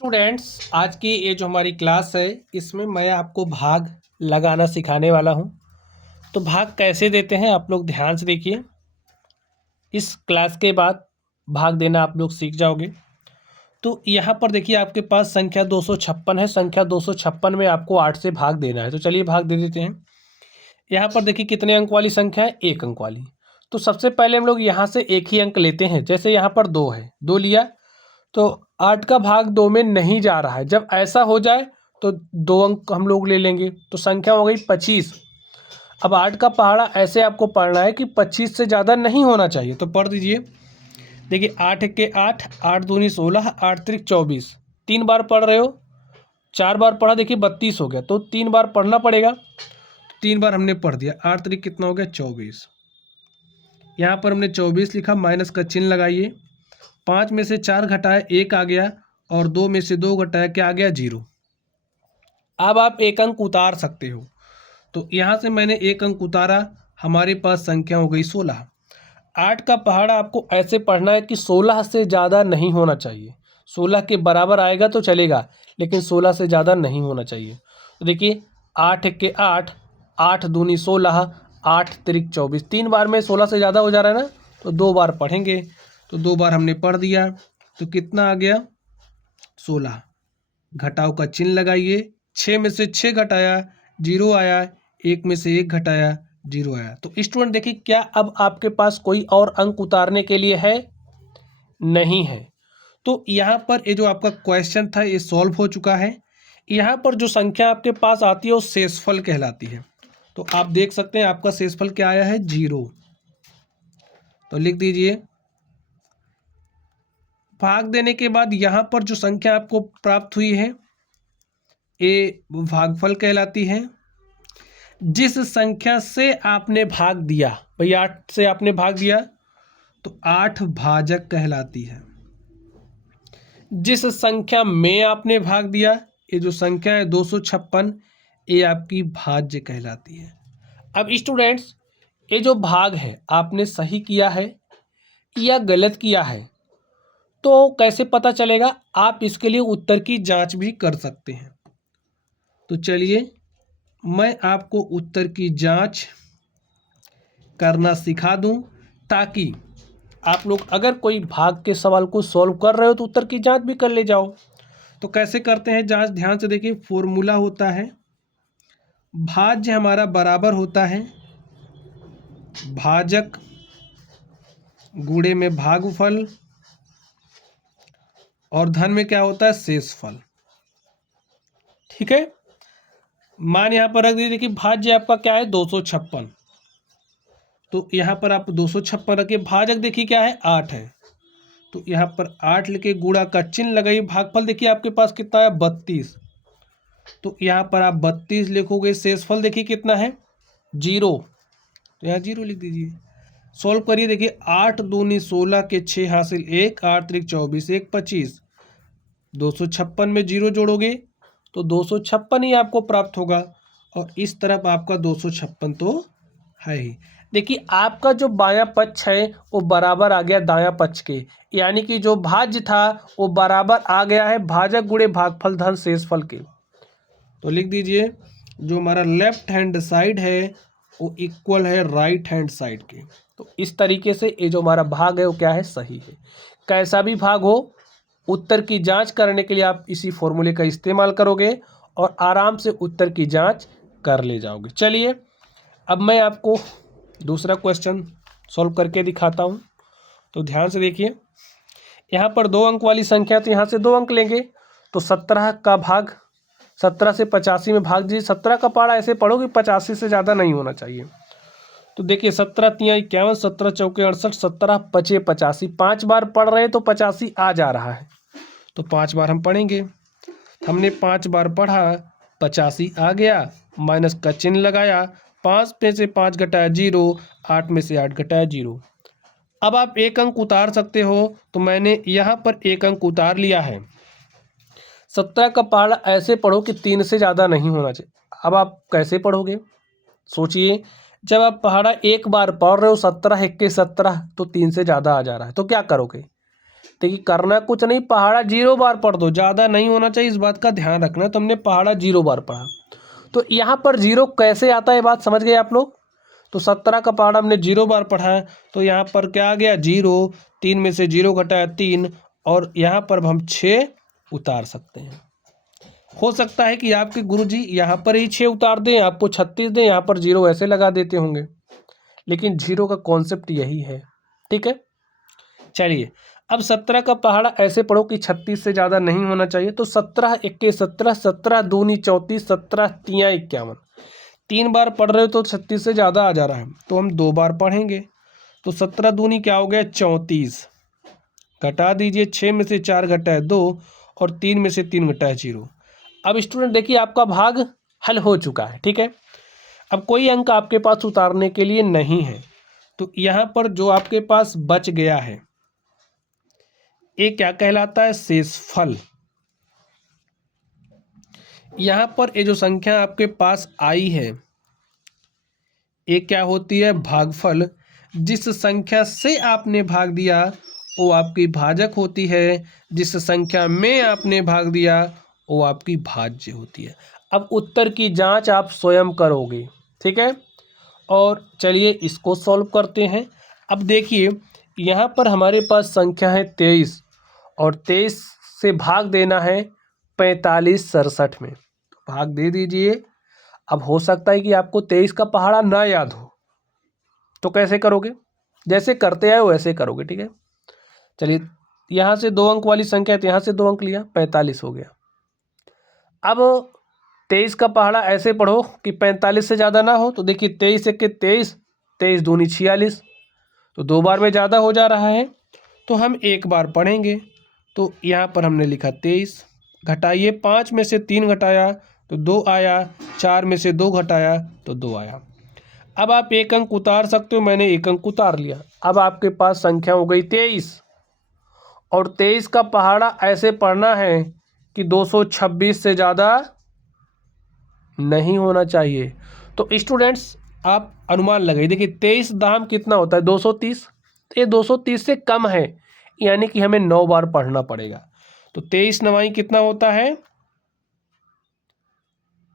Students, आज की ये जो हमारी क्लास है इसमें मैं आपको भाग लगाना सिखाने वाला हूँ। तो भाग कैसे देते हैं आप लोग ध्यान से देखिए। इस क्लास के बाद भाग देना आप लोग सीख जाओगे। तो यहाँ पर देखिए आपके पास संख्या 256 है। संख्या 256 में आपको 8 से भाग देना है। तो चलिए भाग दे देते हैं। यहाँ पर देखिए कितने अंक वाली संख्या है, 1 अंक वाली। तो सबसे पहले हम लोग यहाँ से एक ही अंक लेते हैं। जैसे यहाँ पर 2 है, 2 लिया तो 8 का भाग 2 में नहीं जा रहा है। जब ऐसा हो जाए तो 2 अंक हम लोग ले लेंगे। तो संख्या हो गई 25। अब 8 का पहाड़ा ऐसे आपको पढ़ना है कि 25 से ज़्यादा नहीं होना चाहिए। तो पढ़ दीजिए। देखिए 8 के 8, 8 दूनी 16, 8 त्रिक 24। 3 बार पढ़ रहे हो, 4 बार पढ़ा, देखिए 32 हो गया। तो 3 बार पढ़ना पड़ेगा। 3 बार हमने पढ़ दिया। 8 त्रिक कितना हो गया, 24। यहाँ पर हमने 24 लिखा, माइनस का चिन्ह लगाइए। 5 में से 4 घटाया 1 आ गया, और 2 में से 2 घटाया क्या आ गया, 0। अब आप एक अंक उतार सकते हो। तो यहाँ से मैंने एक अंक उतारा, हमारे पास संख्या हो गई 16। 8 का पहाड़ा आपको ऐसे पढ़ना है कि 16 से ज़्यादा नहीं होना चाहिए। 16 के बराबर आएगा तो चलेगा, लेकिन 16 से ज़्यादा नहीं होना चाहिए। तो देखिए 8 के 8, 8 दूनी 16, 8 तिरिक 24। 3 बार में 16 से ज़्यादा हो जा रहा है ना, तो 2 बार पढ़ेंगे। तो 2 बार हमने पढ़ दिया, तो कितना आ गया, 16। घटाव का चिन्ह लगाइए। 6 में से 6 घटाया 0 आया, 1 में से 1 घटाया 0 आया। तो स्टूडेंट देखिए, क्या अब आपके पास कोई और अंक उतारने के लिए है? नहीं है। तो यहाँ पर ये जो आपका क्वेश्चन था ये सॉल्व हो चुका है। यहाँ पर जो संख्या आपके पास आती है वो शेषफल कहलाती है। तो आप देख सकते हैं आपका शेषफल क्या आया है, 0। तो लिख दीजिए। भाग देने के बाद यहाँ पर जो संख्या आपको प्राप्त हुई है ये भागफल कहलाती है। जिस संख्या से आपने भाग दिया, भाई 8 से आपने भाग दिया तो 8 भाजक कहलाती है। जिस संख्या में आपने भाग दिया, ये जो संख्या है 256, ये आपकी भाज्य कहलाती है। अब स्टूडेंट्स, ये जो भाग है आपने सही किया है या गलत किया है, तो कैसे पता चलेगा? आप इसके लिए उत्तर की जांच भी कर सकते हैं। तो चलिए मैं आपको उत्तर की जांच करना सिखा दूं, ताकि आप लोग अगर कोई भाग के सवाल को सॉल्व कर रहे हो तो उत्तर की जांच भी कर ले जाओ। तो कैसे करते हैं जांच, ध्यान से देखिए। फॉर्मूला होता है, भाज्य हमारा बराबर होता है भाजक गुणे में भागफल, और धन में क्या होता है, शेषफल। ठीक है। मान यहाँ पर रख दीजिए कि भाज्य आपका क्या है, 256। तो यहाँ पर आप 256 रखिए। भाजक देखिए क्या है, 8 है। तो यहाँ पर 8 लिखे, गुणा का चिन्ह लगाइए। भागफल देखिए आपके पास कितना है, 32। तो यहाँ पर आप 32 लिखोगे। शेषफल देखिए कितना है, 0। तो यहाँ 0 लिख दीजिए। सॉल्व करिए। देखिए 8 दूनी 16 के 6 हासिल 1, 8 त्रिक 24, 1 25। 256 में 0 जोड़ोगे तो 256 ही आपको प्राप्त होगा। और इस तरफ आपका 256 तो है ही। देखिए आपका जो बायां पक्ष है वो बराबर आ गया दायां पक्ष के, यानी कि जो भाज्य था वो बराबर आ गया है भाजक गुणे भागफल धन शेषफल के। तो लिख दीजिए, जो हमारा लेफ्ट हैंड साइड है वो इक्वल है राइट हैंड साइड के। तो इस तरीके से ये जो हमारा भाग है वो क्या है, सही है। कैसा भी भाग हो, उत्तर की जांच करने के लिए आप इसी फॉर्मूले का इस्तेमाल करोगे और आराम से उत्तर की जांच कर ले जाओगे। चलिए अब मैं आपको दूसरा क्वेश्चन सॉल्व करके दिखाता हूँ। तो ध्यान से देखिए। यहाँ पर 2 अंक वाली संख्या, तो यहाँ से 2 अंक लेंगे। तो 17 का भाग 17 से 85 में भाग दीजिए। 17 का पहाड़ा ऐसे पढ़ो कि 85 से ज़्यादा नहीं होना चाहिए। तो देखिए 17 तिया 51, 17 चौके 68, 17 पचे 85। 5 बार पढ़ रहे हैं तो 85 आ जा रहा है। तो 5 बार हम पढ़ेंगे। हमने 5 बार पढ़ा, 85 आ गया, माइनस का चिन्ह लगाया। 5 में से 5 घटाया 0, 8 में से 8 घटाया 0। अब आप एक अंक उतार सकते हो, तो मैंने यहाँ पर एक अंक उतार लिया है। 17 का पहाड़ा ऐसे पढ़ो कि 3 से ज़्यादा नहीं होना चाहिए। अब आप कैसे पढ़ोगे, सोचिए। जब आप पहाड़ा एक बार पढ़ रहे हो, 17 1 के 17, तो 3 से ज़्यादा आ जा रहा है, तो क्या करोगे? देखिए करना कुछ नहीं, पहाड़ा 0 बार पढ़ दो, ज़्यादा नहीं होना चाहिए, इस बात का ध्यान रखना। तो हमने पहाड़ा 0 बार पढ़ा, तो यहाँ पर 0 कैसे आता है, बात समझ गए आप लोग। तो 17 का पहाड़ा हमने 0 बार पढ़ा है, तो यहाँ पर क्या आ गया 0, 3 में से 0 घटाया 3, और यहाँ पर हम 6 उतार सकते हैं। हो सकता है कि आपके गुरुजी यहाँ पर ही 6 उतार दें, आपको 36 दें, यहाँ पर 0 ऐसे लगा देते होंगे, लेकिन 0 का कॉन्सेप्ट यही है, ठीक है। चलिए अब 17 का पहाड़ा ऐसे पढ़ो कि 36 से ज़्यादा नहीं होना चाहिए। तो 17 1 17, 17 दूनी 34, 17 तियाँ 51, 3 बार पढ़ रहे हो तो 36 से ज़्यादा आ जा रहा है, तो हम 2 बार पढ़ेंगे। तो 17 दूनी क्या हो गया 34, घटा दीजिए, 6 में से 4 घटाए 2, और 3 में से 3 घटाए 0। अब स्टूडेंट देखिए आपका भाग हल हो चुका है, ठीक है। अब कोई अंक आपके पास उतारने के लिए नहीं है, तो यहाँ पर जो आपके पास बच गया है ये क्या कहलाता है, शेषफल। यहाँ पर ये जो संख्या आपके पास आई है ये क्या होती है, भागफल। जिस संख्या से आपने भाग दिया वो आपकी भाजक होती है, जिस संख्या में आपने भाग दिया वो आपकी भाज्य होती है। अब उत्तर की जांच आप स्वयं करोगे, ठीक है। और चलिए इसको सॉल्व करते हैं। अब देखिए यहाँ पर हमारे पास संख्या है 23, और 23 से भाग देना है 45 67 में, तो भाग दे दीजिए। अब हो सकता है कि आपको 23 का पहाड़ा ना याद हो, तो कैसे करोगे, जैसे करते आए वैसे करोगे, ठीक है। चलिए यहाँ से 2 अंक वाली संख्या है तो यहाँ से 2 अंक लिया, 45 हो गया। अब 23 का पहाड़ा ऐसे पढ़ो कि 45 से ज़्यादा ना हो, तो देखिए 23 1 23, 23 दूनी 46, तो 2 बार में ज़्यादा हो जा रहा है, तो हम 1 बार पढ़ेंगे। तो यहाँ पर हमने लिखा 23, घटाइए, 5 में से 3 घटाया तो 2 आया, 4 में से 2 घटाया तो 2 आया। अब आप 1 अंक उतार सकते हो, मैंने 1 अंक उतार लिया। अब आपके पास संख्या हो गई 23, और 23 का पहाड़ा ऐसे पढ़ना है कि 226 से ज़्यादा नहीं होना चाहिए। तो स्टूडेंट्स आप अनुमान लगाइए, देखिए 23 दाम कितना होता है 230, तो ये 230 से कम है, यानी कि हमें 9 बार पढ़ना पड़ेगा। तो 23 9 कितना होता है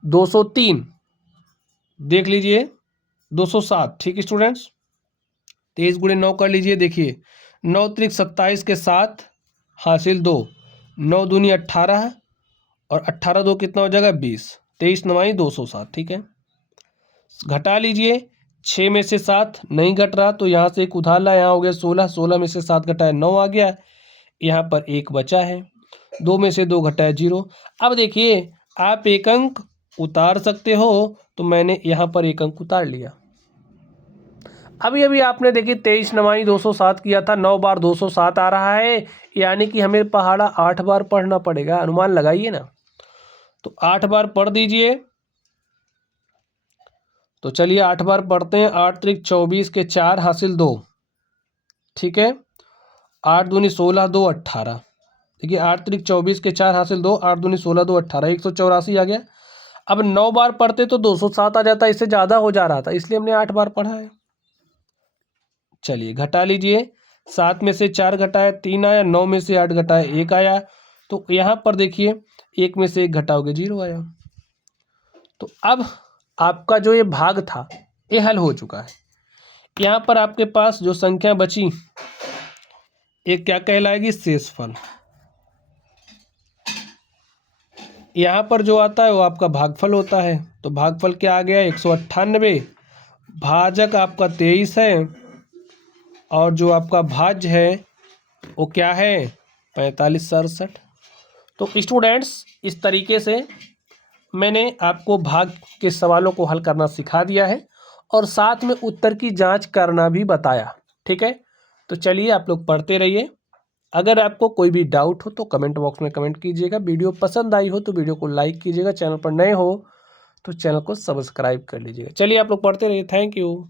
203, देख लीजिए 207, ठीक स्टूडेंट्स। 23 गुणे 9 कर लीजिए, देखिए 9 त्रिक 27 के साथ हासिल 2, 9 दूनी 18, और 18 2 कितना हो जाएगा 20, 23 9 207, ठीक है। घटा लीजिए, 6 में से 7 नहीं घट रहा, तो यहाँ से एक उधार ला, यहाँ हो गया 16, 16 में से 7 घटाए 9 आ गया, यहाँ पर 1 बचा है, 2 में से 2 घटाए 0। अब देखिए आप 1 अंक उतार सकते हो, तो मैंने यहाँ पर 1 अंक उतार लिया। अभी अभी आपने देखिए 23 9 207 किया था, 9 बार 207 आ रहा है, यानी कि हमें पहाड़ा 8 बार पढ़ना पड़ेगा, अनुमान लगाइए ना। तो 8 बार पढ़ दीजिए, तो चलिए 8 बार पढ़ते हैं। 8 त्रिक 24 के 4 हासिल 2, ठीक है। 8 दूनी 16 2 18, देखिए 8 त्रिक 24 के 4 हासिल 2, 8 दूनी 16 2 18, 184 आ गया। अब 9 बार पढ़ते तो 207 आ जाता, इससे ज़्यादा हो जा रहा था, इसलिए हमने 8 बार पढ़ा है। चलिए घटा लीजिए, 7 में से 4 घटाया 3 आया, 9 में से 8 घटाया 1 आया, तो यहाँ पर देखिए 1 में से 1 घटाओगे 0 आया। तो अब आपका जो ये भाग था ये हल हो चुका है। यहाँ पर आपके पास जो संख्या बची ये क्या कहलाएगी, शेषफल। यहाँ पर जो आता है वो आपका भागफल होता है, तो भागफल क्या आ गया 198, भाजक आपका 23 है, और जो आपका भाज्य है वो क्या है 45 67। तो स्टूडेंट्स इस तरीके से मैंने आपको भाग के सवालों को हल करना सिखा दिया है, और साथ में उत्तर की जांच करना भी बताया, ठीक है। तो चलिए आप लोग पढ़ते रहिए। अगर आपको कोई भी डाउट हो तो कमेंट बॉक्स में कमेंट कीजिएगा। वीडियो पसंद आई हो तो वीडियो को लाइक कीजिएगा, चैनल पर नए हो तो चैनल को सब्सक्राइब कर लीजिएगा। चलिए आप लोग पढ़ते रहिए, थैंक यू।